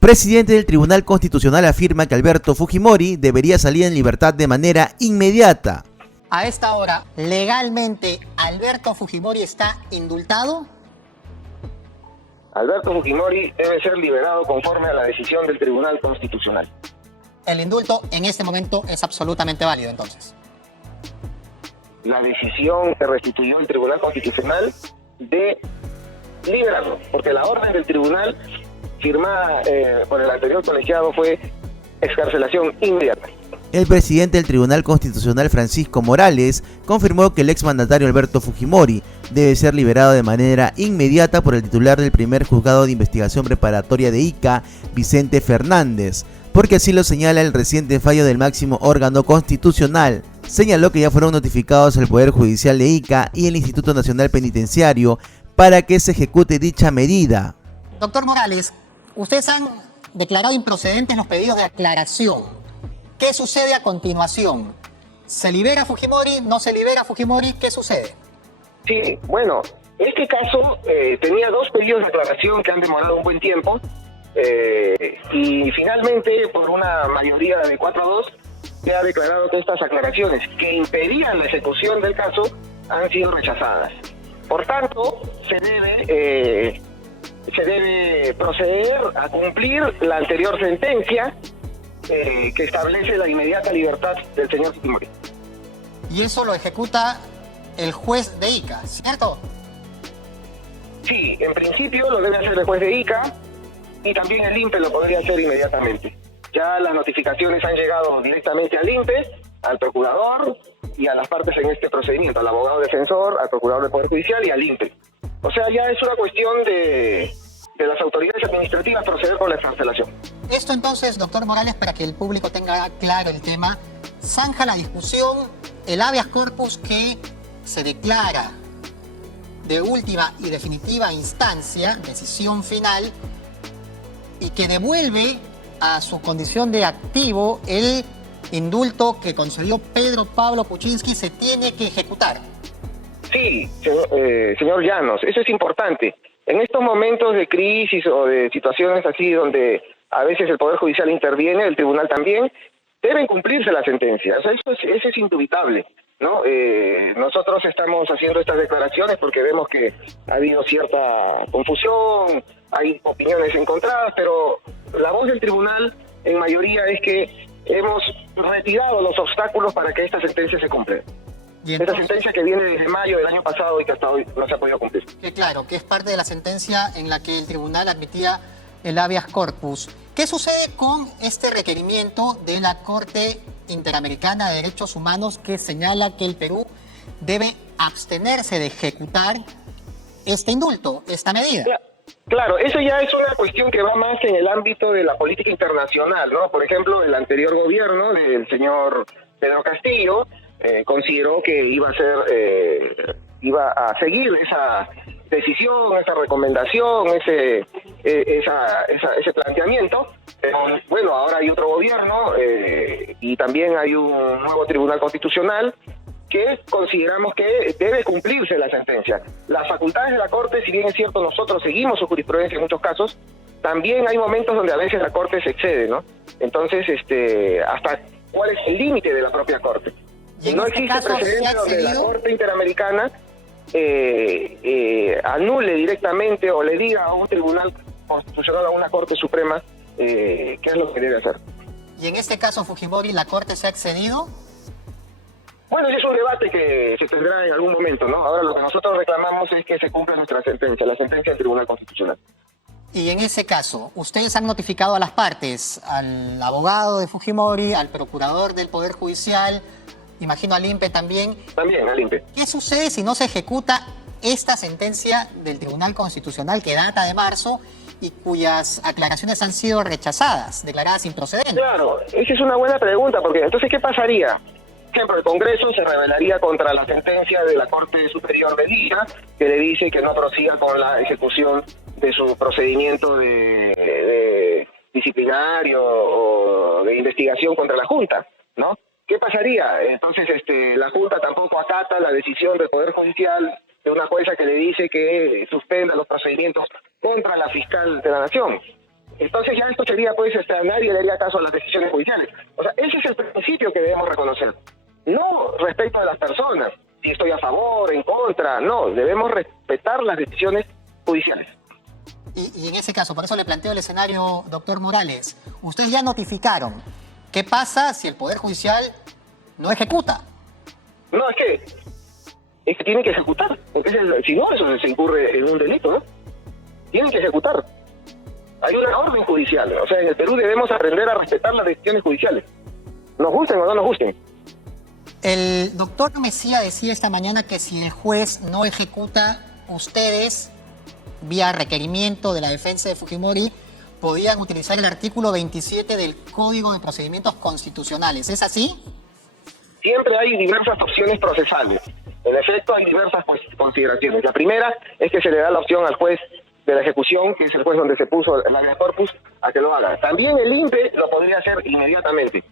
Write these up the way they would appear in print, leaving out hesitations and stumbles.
Presidente del Tribunal Constitucional afirma que Alberto Fujimori debería salir en libertad de manera inmediata. A esta hora, ¿legalmente Alberto Fujimori está indultado? Alberto Fujimori debe ser liberado conforme a la decisión del Tribunal Constitucional. El indulto en este momento es absolutamente válido, entonces. La decisión que restituyó el Tribunal Constitucional de liberarlo, porque la orden del tribunal firmada por el anterior colegiado fue excarcelación inmediata. El presidente del Tribunal Constitucional, Francisco Morales, confirmó que el exmandatario Alberto Fujimori debe ser liberado de manera inmediata por el titular del primer juzgado de investigación preparatoria de Ica, Vicente Fernández, porque así lo señala el reciente fallo del máximo órgano constitucional. Señaló que ya fueron notificados el Poder Judicial de Ica y el Instituto Nacional Penitenciario para que se ejecute dicha medida. Doctor Morales, ustedes han declarado improcedentes los pedidos de aclaración. ¿Qué sucede a continuación? ¿Se libera Fujimori? ¿No se libera Fujimori? ¿Qué sucede? Sí, bueno, este caso tenía dos pedidos de aclaración que han demorado un buen tiempo y finalmente, por una mayoría de 4-2, se ha declarado que estas aclaraciones que impedían la ejecución del caso han sido rechazadas. Por tanto, se debe proceder a cumplir la anterior sentencia que establece la inmediata libertad del señor Fujimori. Y eso lo ejecuta el juez de Ica, ¿cierto? Sí, en principio lo debe hacer el juez de Ica y también el INPE lo podría hacer inmediatamente. Ya las notificaciones han llegado directamente al INPE, al procurador y a las partes en este procedimiento, al abogado defensor, al procurador del Poder Judicial y al INPE. O sea, ya es una cuestión de las autoridades administrativas proceder con la excarcelación. Esto entonces, doctor Morales, para que el público tenga claro el tema, zanja la discusión, el habeas corpus que se declara de última y definitiva instancia, decisión final, y que devuelve a su condición de activo el indulto que concedió Pedro Pablo Kuczynski, se tiene que ejecutar. Sí, señor Llanos, eso es importante. En estos momentos de crisis o de situaciones así donde a veces el Poder Judicial interviene, el Tribunal también, deben cumplirse las sentencias. O sea, eso es indubitable, ¿no? Nosotros estamos haciendo estas declaraciones porque vemos que ha habido cierta confusión, hay opiniones encontradas, pero la voz del Tribunal en mayoría es que hemos retirado los obstáculos para que esta sentencia se cumpla. Esta sentencia que viene desde mayo del año pasado y que hasta hoy no se ha podido cumplir. Que claro, que es parte de la sentencia en la que el tribunal admitía el habeas corpus. ¿Qué sucede con este requerimiento de la Corte Interamericana de Derechos Humanos que señala que el Perú debe abstenerse de ejecutar este indulto, esta medida? Claro, eso ya es una cuestión que va más en el ámbito de la política internacional, ¿no? Por ejemplo, el anterior gobierno del señor Pedro Castillo consideró que iba a seguir esa decisión, esa recomendación, ese planteamiento. Pero bueno, ahora hay otro gobierno y también hay un nuevo Tribunal Constitucional que consideramos que debe cumplirse la sentencia. Las facultades de la Corte, si bien es cierto, nosotros seguimos su jurisprudencia en muchos casos, también hay momentos donde a veces la Corte se excede, ¿no? Entonces, ¿hasta cuál es el límite de la propia Corte? No existe precedente donde la Corte Interamericana anule directamente o le diga a un tribunal constitucional, a una Corte Suprema, qué es lo que debe hacer. Y en este caso, Fujimori, ¿la Corte se ha excedido? Bueno, es un debate que se tendrá en algún momento, ¿no? Ahora lo que nosotros reclamamos es que se cumpla nuestra sentencia, la sentencia del Tribunal Constitucional. Y en ese caso, ustedes han notificado a las partes, al abogado de Fujimori, al procurador del Poder Judicial, imagino al INPE también. También al INPE. ¿Qué sucede si no se ejecuta esta sentencia del Tribunal Constitucional que data de marzo y cuyas aclaraciones han sido rechazadas, declaradas improcedentes? Claro, esa es una buena pregunta, porque entonces, ¿qué pasaría? Por ejemplo, el Congreso se rebelaría contra la sentencia de la Corte Superior de Lima, que le dice que no prosiga con la ejecución de su procedimiento de disciplinario o de investigación contra la Junta, ¿no? ¿Qué pasaría? Entonces, la Junta tampoco acata la decisión del Poder Judicial de una jueza que le dice que suspenda los procedimientos contra la fiscal de la Nación. Entonces ya esto sería, pues, a nadie le haría caso a las decisiones judiciales. O sea, ese es el principio que debemos reconocer. No respecto a las personas, si estoy a favor, en contra, no, debemos respetar las decisiones judiciales. Y en ese caso, por eso le planteo el escenario, doctor Morales. Ustedes ya notificaron. ¿Qué pasa si el Poder Judicial no ejecuta? No, es que tienen que ejecutar. Si no, eso se incurre en un delito, ¿no? Tienen que ejecutar. Hay una orden judicial. O sea, en el Perú debemos aprender a respetar las decisiones judiciales. Nos gusten o no nos gusten. El doctor Mesía decía esta mañana que si el juez no ejecuta, ustedes, vía requerimiento de la defensa de Fujimori, podían utilizar el artículo 27 del Código de Procedimientos Constitucionales. ¿Es así? Siempre hay diversas opciones procesales. En efecto, hay diversas consideraciones. La primera es que se le da la opción al juez de la ejecución, que es el juez donde se puso el habeas corpus, a que lo haga. También el INPE lo podría hacer inmediatamente.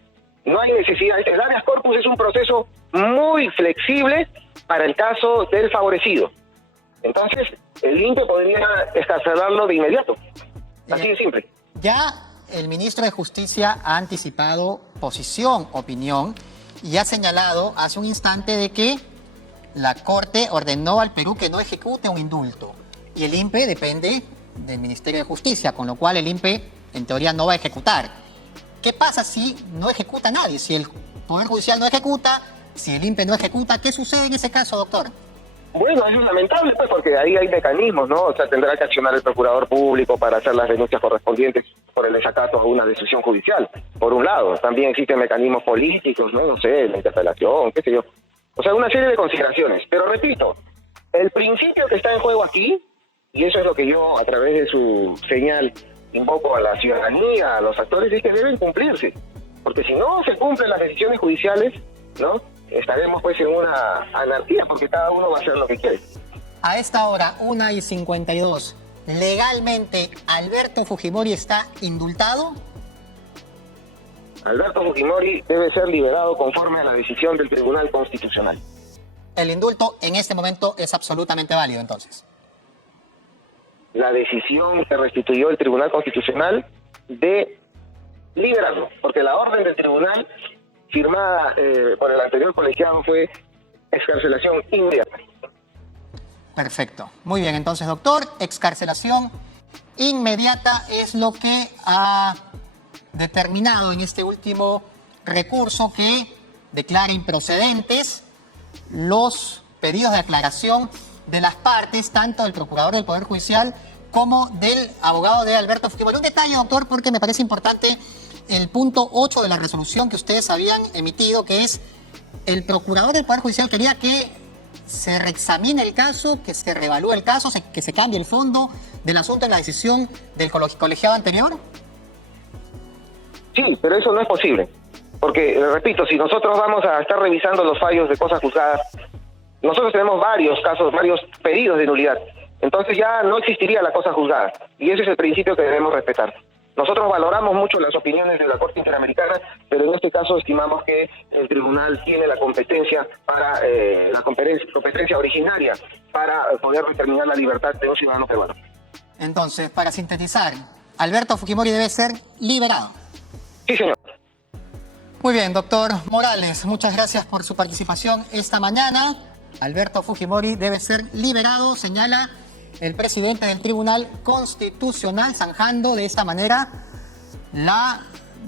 No hay necesidad. El habeas corpus es un proceso muy flexible para el caso del favorecido. Entonces, el INPE podría excarcelarlo de inmediato. Así de simple. Ya el ministro de Justicia ha anticipado posición, opinión, y ha señalado hace un instante de que la Corte ordenó al Perú que no ejecute un indulto. Y el INPE depende del Ministerio de Justicia, con lo cual el INPE, en teoría, no va a ejecutar. ¿Qué pasa si no ejecuta nadie? Si el Poder Judicial no ejecuta, si el INPE no ejecuta, ¿qué sucede en ese caso, doctor? Bueno, es lamentable, pues, porque ahí hay mecanismos, ¿no? O sea, tendrá que accionar el procurador público para hacer las denuncias correspondientes por el desacato a una decisión judicial. Por un lado, también existen mecanismos políticos, ¿no? No sé, la interpelación, qué sé yo. O sea, una serie de consideraciones. Pero repito, el principio que está en juego aquí, y eso es lo que yo, a través de su señal, invoco a la ciudadanía, a los actores, es que deben cumplirse. Porque si no se cumplen las decisiones judiciales, ¿no? Estaremos pues en una anarquía porque cada uno va a hacer lo que quiere. A esta hora, 1:52, ¿legalmente Alberto Fujimori está indultado? Alberto Fujimori debe ser liberado conforme a la decisión del Tribunal Constitucional. El indulto en este momento es absolutamente válido, entonces. La decisión que restituyó el Tribunal Constitucional de liberarlo, porque la orden del tribunal firmada por el anterior colegiado fue excarcelación inmediata. Perfecto. Muy bien, entonces, doctor, excarcelación inmediata es lo que ha determinado en este último recurso que declara improcedentes los pedidos de aclaración de las partes, tanto del procurador del Poder Judicial como del abogado de Alberto Fujimori. Un detalle, doctor, porque me parece importante el punto 8 de la resolución que ustedes habían emitido, que es el procurador del Poder Judicial quería que se reexamine el caso, que se reevalúe el caso, que se cambie el fondo del asunto en la decisión del colegiado anterior. Sí, pero eso no es posible. Porque, repito, si nosotros vamos a estar revisando los fallos de cosas juzgadas, nosotros tenemos varios casos, varios pedidos de nulidad. Entonces ya no existiría la cosa juzgada. Y ese es el principio que debemos respetar. Nosotros valoramos mucho las opiniones de la Corte Interamericana, pero en este caso estimamos que el tribunal tiene la competencia para la competencia originaria para poder determinar la libertad de un ciudadano peruano. Entonces, para sintetizar, Alberto Fujimori debe ser liberado. Sí, señor. Muy bien, doctor Morales, muchas gracias por su participación esta mañana. Alberto Fujimori debe ser liberado, señala el presidente del Tribunal Constitucional, zanjando de esta manera la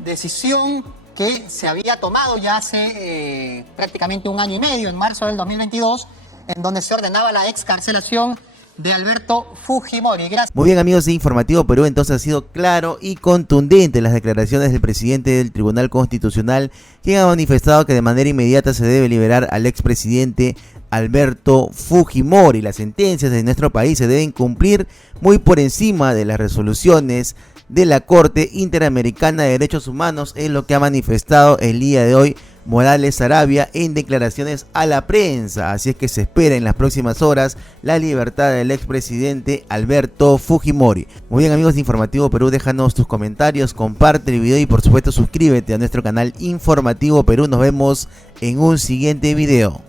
decisión que se había tomado ya hace prácticamente un año y medio, en marzo del 2022, en donde se ordenaba la excarcelación de Alberto Fujimori. Gracias. Muy bien, amigos de Informativo Perú, entonces ha sido claro y contundente las declaraciones del presidente del Tribunal Constitucional, quien ha manifestado que de manera inmediata se debe liberar al expresidente Alberto Fujimori. Las sentencias de nuestro país se deben cumplir muy por encima de las resoluciones de la Corte Interamericana de Derechos Humanos, es lo que ha manifestado el día de hoy Morales Sarabia en declaraciones a la prensa. Así es que se espera en las próximas horas la libertad del expresidente Alberto Fujimori. Muy bien, amigos de Informativo Perú, déjanos tus comentarios, comparte el video y por supuesto suscríbete a nuestro canal Informativo Perú. Nos vemos en un siguiente video.